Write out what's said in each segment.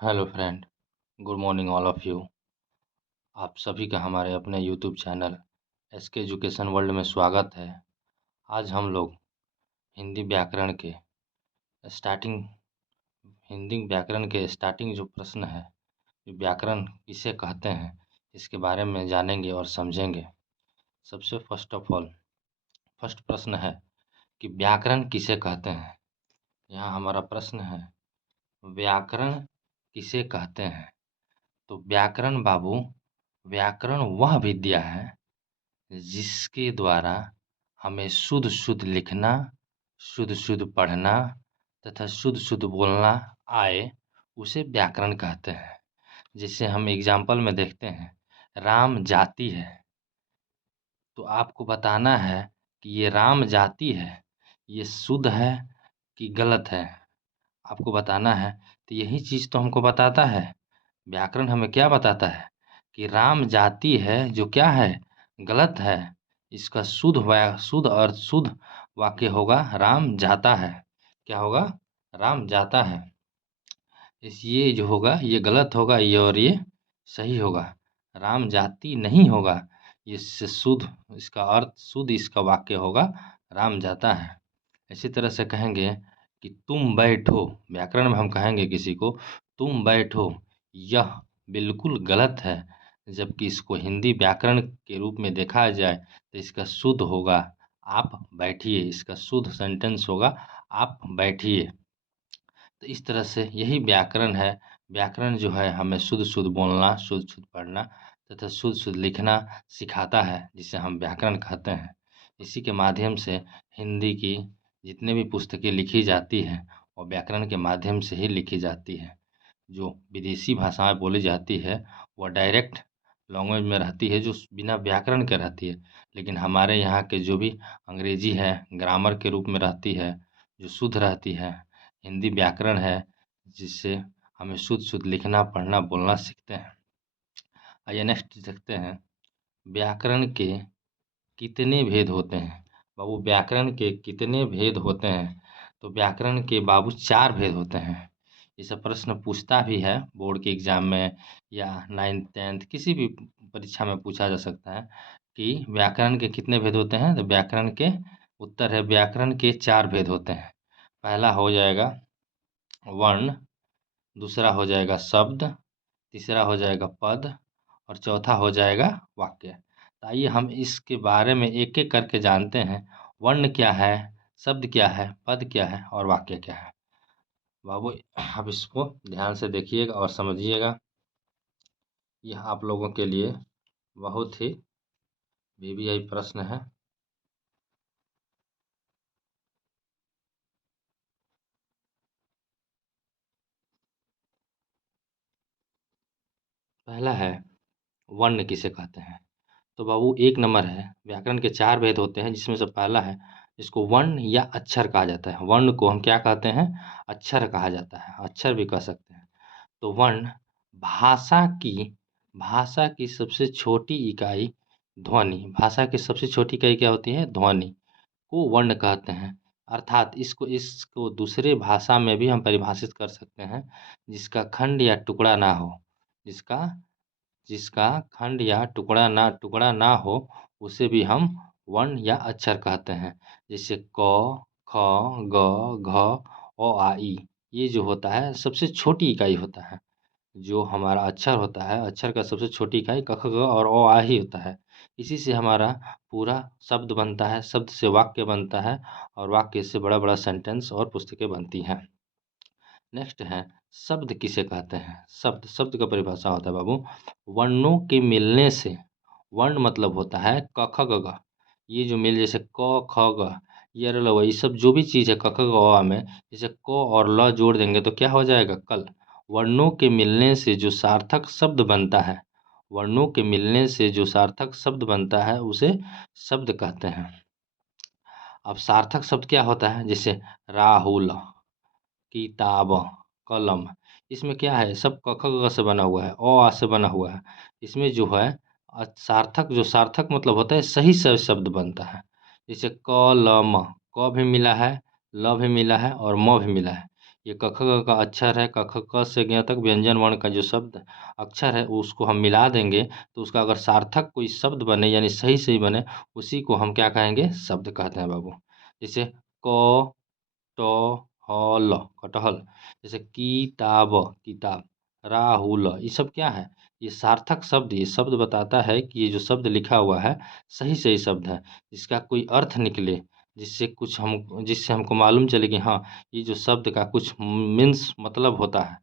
Hello friend, good morning all of you. आप सभी का हमारे अपने YouTube channel SK education world में स्वागत है। आज हम लोग हिंदी व्याकरण के स्टार्टिंग हिंदी व्याकरण के स्टार्टिंग जो प्रश्न है, व्याकरण किसे कहते हैं, इसके बारे में जानेंगे और समझेंगे। सबसे फर्स्ट प्रश्न है कि व्याकरण किसे कहते हैं। यहाँ हमारा प्रश्न है, व्याकरण किसे कहते हैं। तो व्याकरण बाबू, व्याकरण वह विद्या है जिसके द्वारा हमें शुद्ध शुद्ध लिखना, शुद्ध शुद्ध पढ़ना तथा शुद्ध शुद्ध बोलना आए, उसे व्याकरण कहते हैं। जिसे हम एग्जाम्पल में देखते हैं, राम जाति है, तो आपको बताना है कि ये राम जाति है, ये शुद्ध है कि गलत है, आपको बताना है। तो यही चीज़ तो हमको बताता है, व्याकरण हमें क्या बताता है कि राम जाति है जो क्या है, गलत है। इसका शुद्ध और शुद्ध वाक्य होगा राम जाता है। क्या होगा? राम जाता है। ये जो होगा ये गलत होगा, ये और ये सही होगा। राम जाति नहीं होगा, इससे शुद्ध, इसका अर्थ शुद्ध इसका वाक्य होगा राम जाता है। इसी तरह से कहेंगे कि तुम बैठो, व्याकरण में हम कहेंगे किसी को तुम बैठो, यह बिल्कुल गलत है। जबकि इसको हिंदी व्याकरण के रूप में देखा जाए तो इसका शुद्ध होगा आप बैठिए, इसका शुद्ध सेंटेंस होगा आप बैठिए। तो इस तरह से यही व्याकरण है। व्याकरण जो है हमें शुद्ध शुद्ध बोलना, शुद्ध शुद्ध पढ़ना तथा शुद्ध शुद्ध लिखना सिखाता है, जिसे हम व्याकरण कहते हैं। इसी के माध्यम से हिंदी की जितने भी पुस्तकें लिखी जाती हैं वो व्याकरण के माध्यम से ही लिखी जाती है। जो विदेशी भाषाएं बोली जाती है वह डायरेक्ट लैंग्वेज में रहती है, जो बिना व्याकरण के रहती है। लेकिन हमारे यहाँ के जो भी अंग्रेजी है, ग्रामर के रूप में रहती है, जो शुद्ध रहती है। हिंदी व्याकरण है जिससे हमें शुद्ध शुद्ध लिखना, पढ़ना, बोलना सीखते हैं। आइए नेक्स्ट देखते हैं, व्याकरण के कितने भेद होते हैं। बाबू, व्याकरण के कितने भेद होते हैं। तो व्याकरण के बाबू 4 भेद होते हैं। ये सब प्रश्न पूछता भी है बोर्ड के एग्जाम में या 9th 10th किसी भी परीक्षा में पूछा जा सकता है कि व्याकरण के कितने भेद होते हैं। तो व्याकरण के उत्तर है, व्याकरण के 4 भेद होते हैं। पहला हो जाएगा वर्ण, दूसरा हो जाएगा शब्द, तीसरा हो जाएगा पद और चौथा हो जाएगा वाक्य। तो आइए हम इसके बारे में एक एक करके जानते हैं। वर्ण क्या है, शब्द क्या है, पद क्या है और वाक्य क्या है। बाबू, आप इसको ध्यान से देखिएगा और समझिएगा। यह आप लोगों के लिए बहुत ही वीवीआई प्रश्न है। पहला है, वर्ण किसे कहते हैं। तो बाबू 1 नंबर है, व्याकरण के 4 भेद होते हैं जिसमें से पहला है, इसको वर्ण या अक्षर कहा जाता है। वर्ण को हम क्या कहते हैं? अक्षर कहा जाता है, अक्षर भी कह सकते हैं। तो वर्ण भाषा की सबसे छोटी इकाई ध्वनि, भाषा की सबसे छोटी इकाई क्या होती है? ध्वनि को वर्ण कहते हैं। अर्थात इसको इसको दूसरे भाषा में भी हम परिभाषित कर सकते हैं, जिसका खंड या टुकड़ा ना हो, जिसका जिसका खंड या टुकड़ा ना हो, उसे भी हम वर्ण या अक्षर कहते हैं। जैसे क, ख, ग, घ, ओ, आ, ई। ये जो होता है सबसे छोटी इकाई होता है। जो हमारा अक्षर होता है, अक्षर का सबसे छोटी इकाई क, ख, ग और ओ, आ ही होता है। इसी से हमारा पूरा शब्द बनता है, शब्द से वाक्य बनता है और वाक्य से बड़ा बड़ा सेंटेंस और पुस्तकें बनती हैं। नेक्स्ट है, शब्द किसे कहते हैं। शब्द शब्द का परिभाषा होता है बाबू, वर्णों के मिलने से। वर्ण मतलब होता है क ख ग घ। ये जो मिल, जैसे क ख ग, ये र ल व, ये सब जो भी चीज़ है क ख ग घ आ में, जैसे क और ल जोड़ देंगे तो क्या हो जाएगा? कल। वर्णों के मिलने से जो सार्थक शब्द बनता है, वर्णों के मिलने से जो सार्थक शब्द बनता है उसे शब्द कहते हैं। अब सार्थक शब्द क्या होता है? जैसे राहुल, किताब, कलम। इसमें क्या है? सब क ख ग घ से बना हुआ है, अ आ से बना हुआ है। इसमें जो है सार्थक मतलब होता है सही शब्द बनता है। जैसे कलम, क भी मिला है, ल भी मिला है और म भी मिला है। ये क ख ग का अक्षर है, क ख क से ज्ञ तक व्यंजन वर्ण का जो शब्द अक्षर है उसको हम मिला देंगे तो उसका अगर सार्थक कोई शब्द बने यानी सही बने, उसी को हम क्या कहेंगे? शब्द कहते हैं बाबू। जैसे क ट ह ल कटहल, जैसे किताब किताब, राहुल, ये सब क्या है? ये सार्थक शब्द, ये शब्द बताता है कि ये जो शब्द लिखा हुआ है सही शब्द है, जिसका कोई अर्थ निकले, जिससे हमको मालूम चले कि हाँ, ये जो शब्द का कुछ मीन्स मतलब होता है,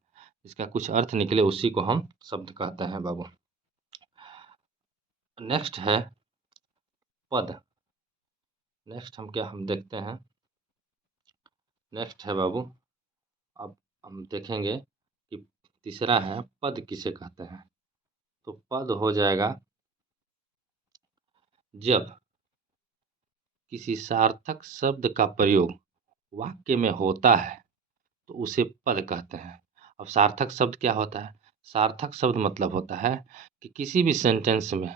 इसका कुछ अर्थ निकले, उसी को हम शब्द कहते हैं बाबू। नेक्स्ट है पद। नेक्स्ट हम देखते हैं। नेक्स्ट है बाबू, अब हम देखेंगे कि तीसरा है पद किसे कहते हैं। तो पद हो जाएगा जब किसी सार्थक शब्द का प्रयोग वाक्य में होता है तो उसे पद कहते हैं। अब सार्थक शब्द क्या होता है? सार्थक शब्द मतलब होता है कि किसी भी सेंटेंस में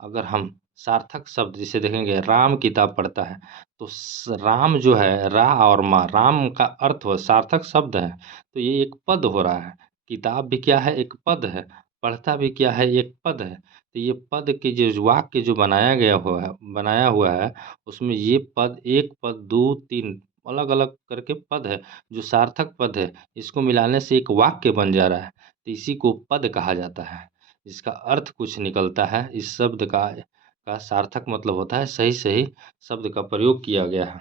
अगर हम सार्थक शब्द जिसे देखेंगे, राम किताब पढ़ता है, तो राम जो है, रा और मा, राम का अर्थ हो सार्थक शब्द है, तो ये एक पद हो रहा है। किताब भी क्या है? एक पद है। पढ़ता भी क्या है? एक पद है। तो ये पद के जो वाक्य जो बनाया हुआ है, उसमें ये पद, एक पद, दो, तीन अलग अलग करके पद है, जो सार्थक पद है, इसको मिलाने से एक वाक्य बन जा रहा है, तो इसी को पद कहा जाता है। इसका अर्थ कुछ निकलता है, इस शब्द का सार्थक मतलब होता है सही शब्द का प्रयोग किया गया है।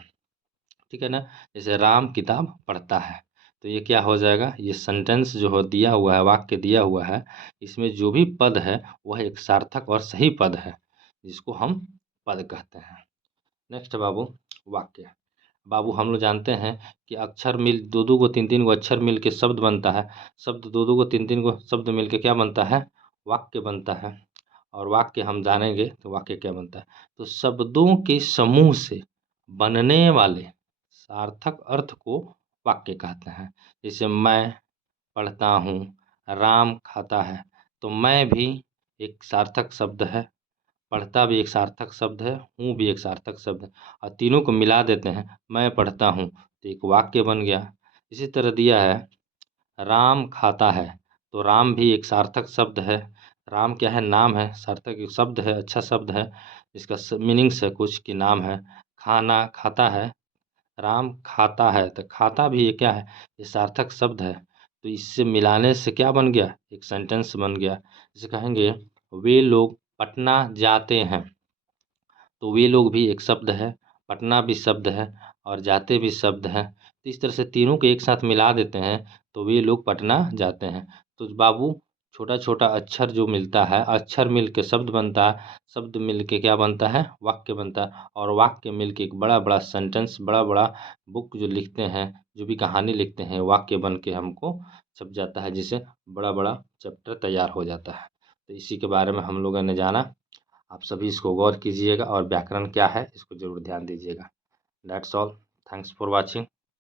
ठीक है ना? जैसे राम किताब पढ़ता है, तो ये क्या हो जाएगा? ये सेंटेंस जो हो दिया हुआ है, वाक्य दिया हुआ है, इसमें जो भी पद है वह एक सार्थक और सही पद है, जिसको हम पद कहते हैं। नेक्स्ट बाबू, वाक्य। बाबू हम लोग जानते हैं कि अक्षर मिल दो दो को तीन तीन को अक्षर मिल के शब्द बनता है। शब्द दो दो को तीन तीन को शब्द मिल के क्या बनता है? वाक्य बनता है। और वाक्य हम जानेंगे तो वाक्य क्या बनता है। तो शब्दों के समूह से बनने वाले सार्थक अर्थ को वाक्य कहते हैं। जैसे मैं पढ़ता हूँ, राम खाता है, तो मैं भी एक सार्थक शब्द है, पढ़ता भी एक सार्थक शब्द है, हूँ भी एक सार्थक शब्द है, और तीनों को मिला देते हैं, मैं पढ़ता हूँ, तो एक वाक्य बन गया। इसी तरह दिया है राम खाता है, तो राम भी एक सार्थक शब्द है। राम क्या है? नाम है, सार्थक एक शब्द है, अच्छा शब्द है, इसका मीनिंग्स है कुछ कि नाम है। खाना खाता है, राम खाता है, तो खाता भी ये क्या है? ये सार्थक शब्द है। तो इससे मिलाने से क्या बन गया? एक सेंटेंस बन गया। जैसे कहेंगे वे लोग पटना जाते हैं, तो वे लोग भी एक शब्द है, पटना भी शब्द है, और जाते भी शब्द है। तो इस तरह से तीनों को एक साथ मिला देते हैं, तो वे लोग पटना जाते हैं। तो बाबू छोटा छोटा अक्षर जो मिलता है, अक्षर मिल के शब्द बनता है, शब्द मिल के क्या बनता है? वाक्य बनता है, और वाक्य मिल के एक बड़ा बड़ा सेंटेंस, बड़ा बड़ा बुक जो लिखते हैं, जो भी कहानी लिखते हैं, वाक्य बन के हमको छप जाता है, जिससे बड़ा बड़ा चैप्टर तैयार हो जाता है। तो इसी के बारे में हम लोगों ने जाना। आप सभी इसको गौर कीजिएगा और व्याकरण क्या है इसको ज़रूर ध्यान दीजिएगा। That's all. Thanks for watching.